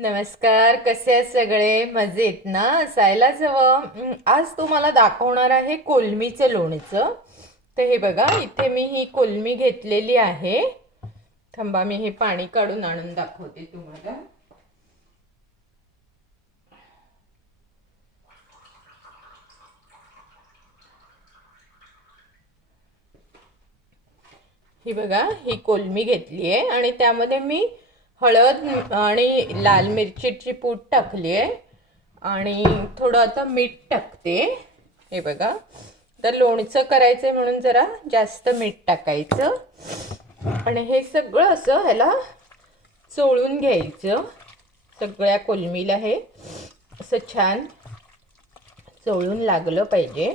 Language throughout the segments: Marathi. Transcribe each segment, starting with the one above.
नमस्कार, कसे आहेत सगळे? मजेत ना? असायलाच हवं. आज तुम्हाला दाखवणार आहे कोलमीचं लोणचं. तर हे बघा, इथे मी ही कोलमी घेतलेली आहे. थांबा, मी हे पाणी काढून आणून दाखवते तुम्हाला. ही बघा, ही कोलमी घेतली आहे आणि त्यामध्ये मी हळद आणि लाल मिरचीची पूड टाकली आहे आणि थोडं आता मीठ टाकते. हे बघा, तर लोणचं करायचं म्हणून जरा जास्त मीठ टाकायचं आणि हे सगळं असं ह्याला चोळून घ्यायचं. सगळ्या कोलमीला हे असं छान चोळून लागलं पाहिजे.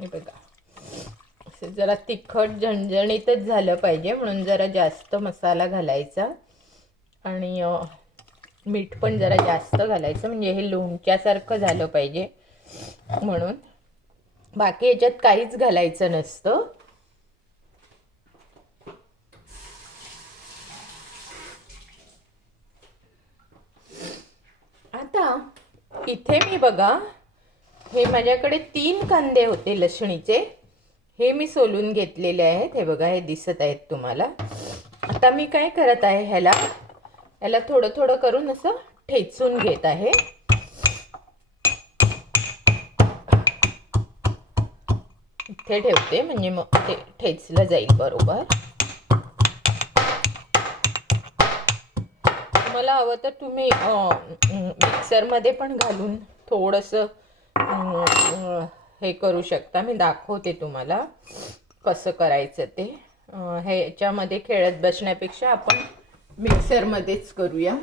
हे बघा, असं जरा तिखट झणझणीतच झालं पाहिजे म्हणून जरा जास्त मसाला घालायचा आणि मीठ पण जरा जास्त घालायचं, म्हणजे हे लोणच्यासारखं झालं पाहिजे म्हणून. बाकी याच्यात काहीच घालायचं नसतं. आता इथे मी बघा, हे माझ्याकडे 3 कांदे होते लसणीचे, हे मी सोलून घेतलेले आहेत. हे बघा, हे दिसत आहेत तुम्हाला. आता मी काय करत आहे, ह्याला थोडं थोडं करून असं ठेचून घेत आहे. इथे ठेवते म्हणजे मग ते ठेचलं जाईल बरोबर. तुम्हाला हवं तर तुम्ही मिक्सरमध्ये पण घालून थोडंसं हे करू शकता. मी दाखवते तुम्हाला कसं करायचं ते. ह्याच्यामध्ये खेळत बसण्यापेक्षा आपण मिक्सरमध्येच करूया.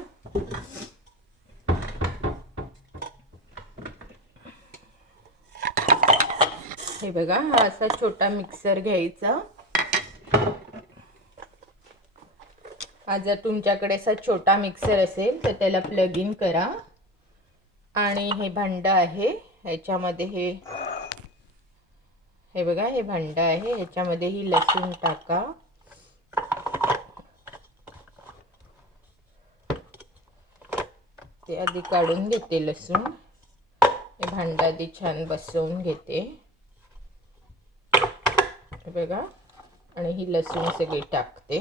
हे बघा, हा असा छोटा मिक्सर घ्यायचा. हा जर तुमच्याकडे असा छोटा मिक्सर असेल तर त्याला प्लग इन करा आणि हे भांडं आहे, ह्याच्यामध्ये हे बघा, हे भांडं आहे, ह्याच्यामध्ये ही लसूण टाका. ते आधी काढून घेते लसूण. हे भांडं आधी छान बसवून घेते. हे बघा, आणि ही लसूण सगळी टाकते.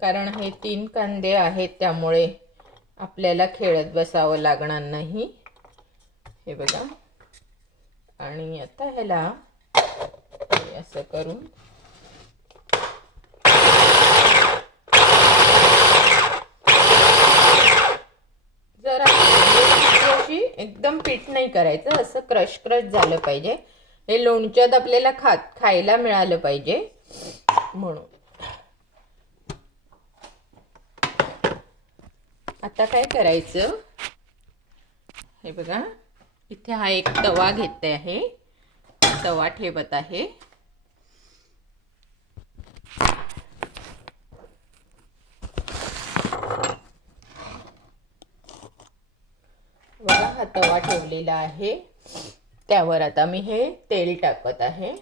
कारण हे 3 कांदे आहेत त्यामुळे आपल्याला खेळत बसावं लागणार नाही. हे बघा, आणि आता ह्याला असं करून जरा अशी एकदम पीठ नाही करायचं, असं क्रश क्रश झालं पाहिजे. हे लोणच्यात आपल्याला खायला मिळालं पाहिजे म्हणून. आता काय करायचं, हे बघा, इथे हा एक तवा घेते आहे, तवा ठेवत आहे. बघा, हा तवा ठेवलेला आहे, त्यावर आता मी हे तेल टाकत आहे.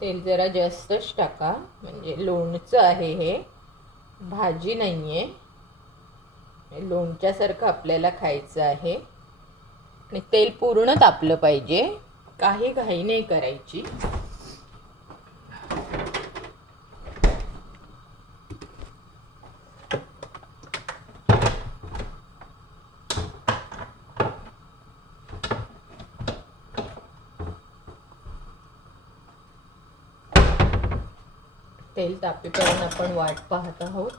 तेल जरा जास्तच टाका, म्हणजे लोणचं आहे हे, भाजी नाही आहे. लोणच्यासारखं आपल्याला खायचं आहे आणि तेल पूर्ण तापलं पाहिजे, काही घाई नाही करायची. तेल तापेपर्यंत आपण वाट पाहत आहोत.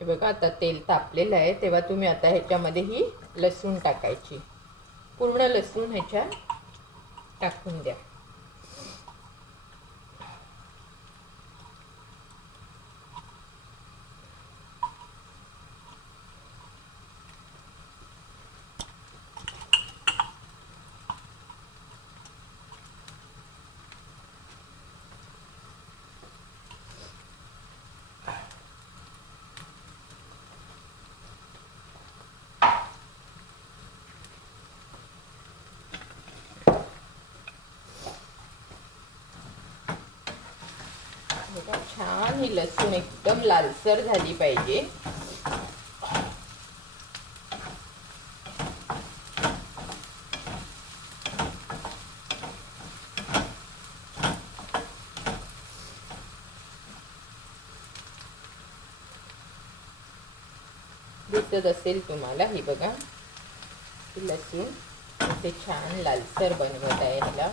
हे बघा, आता तेल तापलेलं आहे, तेव्हा तुम्ही आता ह्याच्यामध्ये ही लसूण टाकायची. पूर्ण लसूण ह्याच्यात टाकून द्या. ही लसूण एकदम लालसर झाली पाहिजे. दिसत असेल तुम्हाला, ही बघा ही लसूण इथे छान लालसर बनवत आहे ह्याला.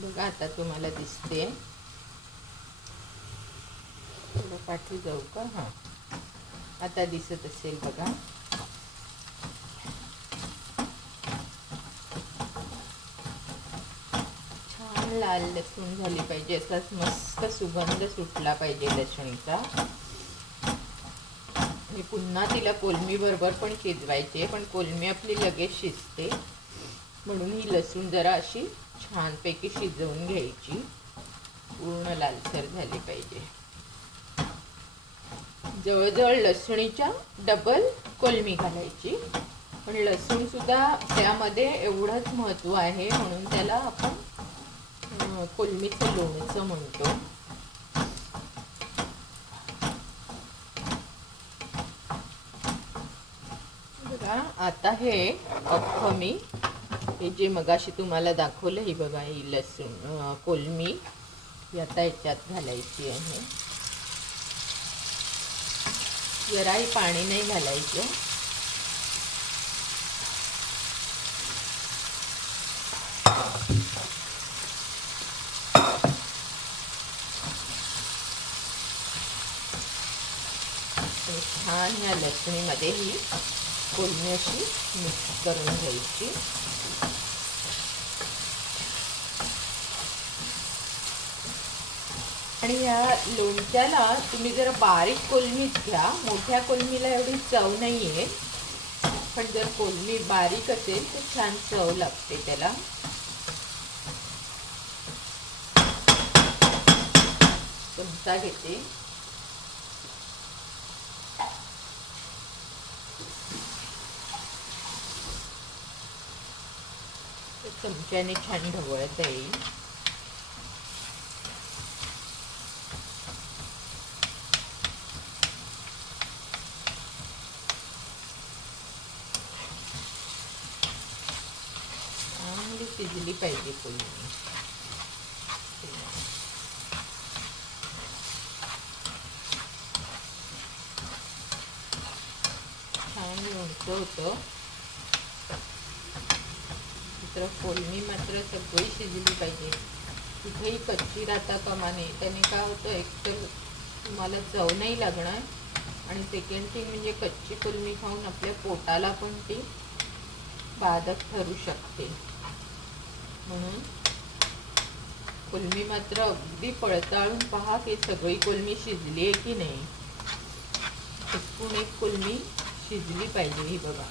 बघा आता तुम्हाला दिसते. थोडं पाठी जाऊ का? हां, आता दिसत असेल बघा. छान लाल लसूण झाली पाहिजे, असाच मस्त सुगंध सुटला पाहिजे लसणीचा. मी पुन्हा तिला कोलमी बरोबर पण शिजवायचे, पण कोलमी आपली लगेच शिजते, म्हणून ही लसूण जरा अशी छानपैकी शिजवून घ्यायची. पूर्ण लालसर झाली पाहिजे. जवळजवळ लसणीच्या डबल कोलमी घालायची, पण लसूण सुद्धा त्यामध्ये एवढंच महत्त्व आहे, म्हणून त्याला आपण कोलमीचं लोणचं म्हणतो. बघा आता हे अख्खं मी हे जे मगाशी तुम्हाला दाखवलं, ही बघा ही लसूण कोलमी ही आता याच्यात घालायची आहे. जराही पाणी नाही घालायचं. छान ह्या लसणीमध्ये ही कोलमी अशी मिक्स करून घ्यायची. आणि या लोणच्याला तुम्ही जरा बारीक कोलमीच घ्या, मोठ्या कोलमीला एवढी चव नाही आहे, पण जर कोलमी बारीक असेल तर छान चव लागते त्याला. चमचा घेते. चमच्याने छान ढवळता येईल. चांगली शिजली पाहिजे कोलमी. छान लोणचं होतं. तर कोलमी मात्र सगळी शिजली पाहिजे, कुठेही कच्ची राहता कामा नये. त्याने काय होतं, एकतर तुम्हाला चव नाही लागणार, आणि सेकंड थिंग म्हणजे कच्ची कोलमी खाऊन आपल्या पोटाला पण ती बाधक ठरू शकते. म्हणून कोलमी मात्र अगदी पडताळून पहा की सगळी कोलमी शिजली आहे की नाही. एकूण एक कोलमी शिजली पाहिजे. ही बघा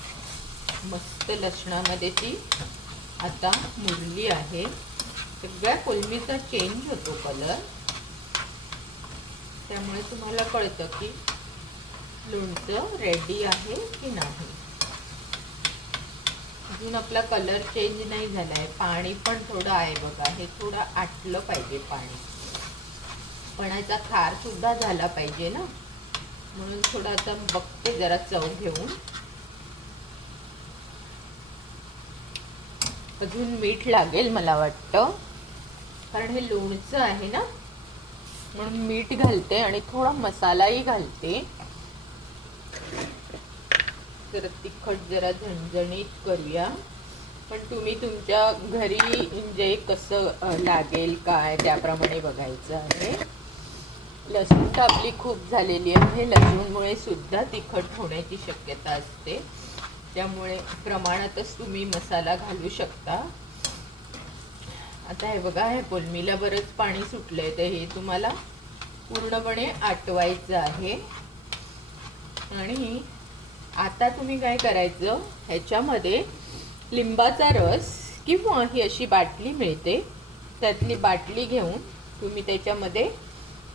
मस्त लसणामध्ये ती आता मुरली आहे. सगळ्या कोलमीचा चेंज होतो कलर, त्यामुळे तुम्हाला कळतं की लोणचं रेडी आहे की नाही. अजून आपला कलर चेंज नाही झाला आहे, पाणी पण थोडं आहे बघा. हे थोडं आटलं पाहिजे पाणी, पण याचा खार सुद्धा झाला पाहिजे ना, म्हणून थोडं आता बघते जरा चव घेऊन. अजून मीठ लागेल मला वाटतं, कारण हे लोणचं आहे ना, म्हणून मीठ घालते आणि थोडा मसालाही घालते. जरा तिखट जरा झणझणीत करूया, पण तुम्ही तुमच्या घरी जे कसं लागेल काय त्याप्रमाणे बघायचं आहे. लसूण तर आपली खूप झालेली आहे, लसूणमुळे सुद्धा तिखट होण्याची शक्यता असते, त्यामुळे प्रमाणातच तुम्ही मसाला घालू शकता. आता हे बघा, हे कोलमीला बरंच पाणी सुटलंय, तर हे तुम्हाला पूर्णपणे आटवायचं आहे. आणि आता तुम्ही काय करायचं, ह्याच्यामध्ये लिंबाचा रस किंवा ही अशी बाटली मिळते, त्यातली बाटली घेऊन तुम्ही त्याच्यामध्ये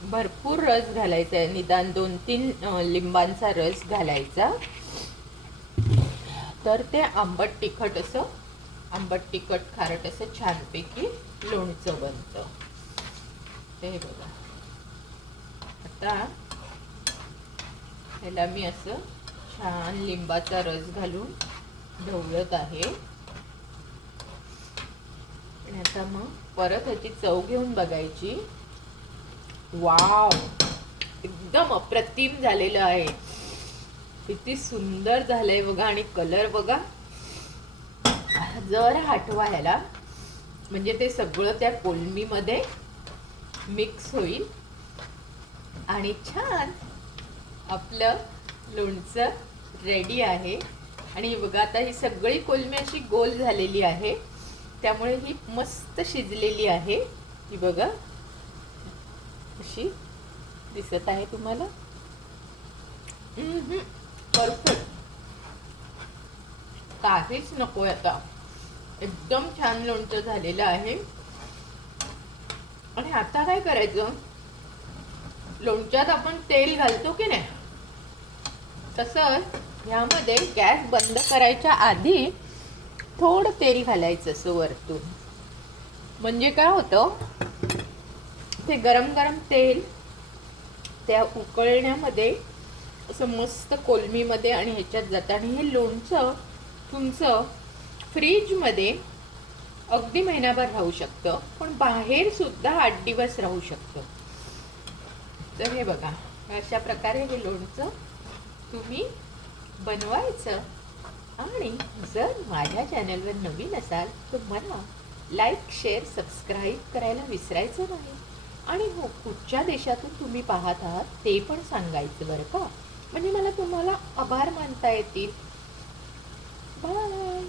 भरपूर रस घालायचा आहे, निदान 2-3 लिंबांचा रस घालायचा. तर ते आंबट तिखट खारट असं छानपैकी लोणचं बनतं. ते बघा, आता ह्याला मी असं छान लिंबाचा रस घालून ढवळत आहे. आणि आता मग परत ह्याची चव घेऊन बघायची. वाव, एकदम अप्रतिम झालेलं आहे. किती सुंदर झालंय बघा. आणि कलर बघा, जर हटवा ह्याला म्हणजे ते सगळं त्या कोलमीमध्ये मिक्स होईल आणि छान आपलं लोणचं रेडी आहे. आणि बघा, आता ही सगळी कोलमी अशी गोल झालेली आहे, त्यामुळे ही मस्त शिजलेली आहे. ही बघा अशी दिसत आहे तुम्हाला. परफेक्ट, काहीच नको आता. एकदम छान लोणचं झालेलं आहे. आणि आता काय करायचं, लोणच्यात आपण तेल घालतो की नाही, तसंच ह्यामध्ये गॅस बंद करायच्या आधी थोडं तेल घालायचं असं वरतून. म्हणजे काय होतं, ते गरम गरम तेल त्या उकळण्यामध्ये असं मस्त कोलमीमध्ये आणि ह्याच्यात जातं. आणि हे लोणचं तुमचं फ्रीजमध्ये अगदी महिनाभर राहू शकतं, पण बाहेर सुद्धा 8 दिवस राहू शकतं. तर हे बघा, अशा प्रकारे हे लोणचं तुम्ही बनवायचं. आणि जर माझ्या चॅनलवर नवीन असाल तर मला लाईक, शेअर, सबस्क्राईब करायला विसरायचं नाही. आणि हो, कुठच्या देशातून तुम्ही पाहत आहात ते पण सांगायचं बरं का, म्हणजे मला तुम्हाला आभार मानता येतील. बाय.